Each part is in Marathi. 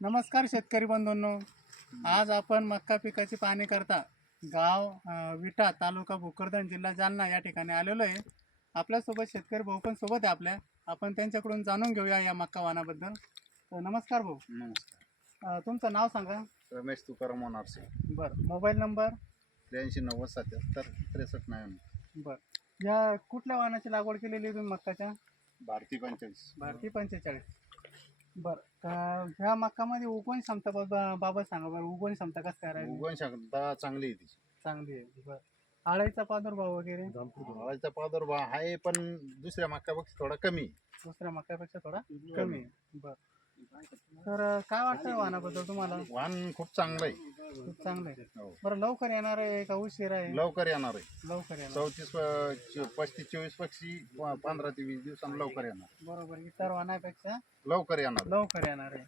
नमस्कार शेतकरी बंधूंनो, आज आपण मक्का पिकाची पाहणी करता गाव विटा तालुका भोकरदन जिल्हा जालना या ठिकाणी आलेलो आहे. आपल्यासोबत शेतकरी भाऊ पण सोबत आहे आपल्या. आपण त्यांच्याकडून जाणून घेऊया या मक्का वाणाबद्दल. तर नमस्कार भाऊ. नमस्कार. तुमचं नाव सांगा. रमेश तुकाराम मोनारसे. बरं. Mobile number 8390776399. बरं. या कुठल्या वाणाची लागवड केलेली आहे तुम्ही मक्काच्या? भारती 45. भारती 45. बरं. ह्या मक्कामध्ये उगवण क्षमता बाबत सांगा बरं. उगवण क्षमता कसं काय राहील? उगवण क्षमता चांगली आहे तिची. चांगली आहे. बरं. आळीचा प्रादुर्भाव वगैरे? हवाचा प्रादुर्भाव आहे पण दुसऱ्या मक्कापेक्षा थोडा कमी आहे. दुसऱ्या मक्यापेक्षा थोडा कमी आहे. बरं. तर काय वाटतं वाणाबद्दल तुम्हाला? वाण खूप चांगलं आहे. खूप चांगलं आहे. हो. बरं, लवकर येणार आहे का उशीर आहे? लवकर येणार आहे. लवकर येणार. 35-24 पक्षी 15 ते 20 दिवसांनी लवकर येणार. बरोबर. इतर वाणापेक्षा लवकर येणार. लवकर येणार आहे.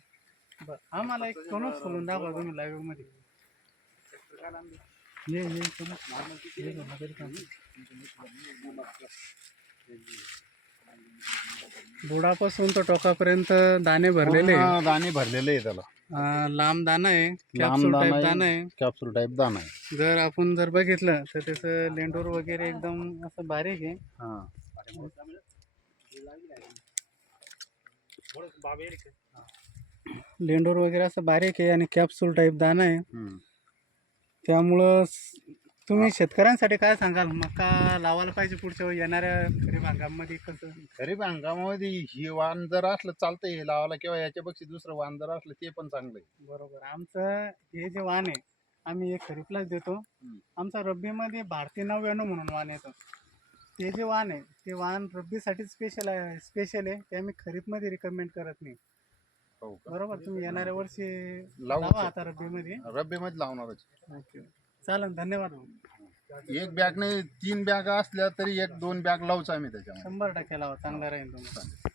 बरं. आम्हाला एक कणूस खोलून दाखवा तुम्ही लाईव्ह मध्ये. ये बुडापासून तर टोकापर्यंत दाणे भरलेले आहे. दाणे भरलेले आहे त्याला. लांब दाणा आहे, कॅप्सूल टाईप दाणा आहे. कॅप्सूल टाईप दाणा आहे. जर आपण बघितलं तर त्याचं लेंडूर वगैरे एकदम असं बारीक आहे. हां. लेंडूर वगैरे असं बारीक आहे आणि कॅप्सूल टाईप दाणा आहे. त्यामुळं तुम्ही शेतकऱ्यांसाठी काय सांगाल? मका लावायला पाहिजे पुढच्या वेळी येणाऱ्या खरीप हंगामामध्ये कसं? खरीप हंगामामध्ये ही वाण जर असलं चालतंय हे लावायला, किंवा याच्यापेक्षा दुसरं वाण जर असलं ते पण चांगलं आहे. बरोबर. आमचं हे जे वाण आहे आम्ही हे खरीपलाच देतो. आमचा रब्बीमध्ये भारती 99 म्हणून वाण येतं. ते जे वाण आहे ते वाण रब्बीसाठी स्पेशल आहे. ते आम्ही खरीपमध्ये रिकमेंड करत नाही. हो का? बरोबर. तुम्ही येणाऱ्या वर्षी लावू लावा आता रब्बीमध्ये. रब्बीमध्ये लावणारच. ओके. चालेल. धन्यवाद. एक बॅग नाही 3 बॅग असल्या तरी 1-2 बॅग लावूच आम्ही त्याच्यामध्ये. 100% लावा. चांगला राहील तुम्हाला.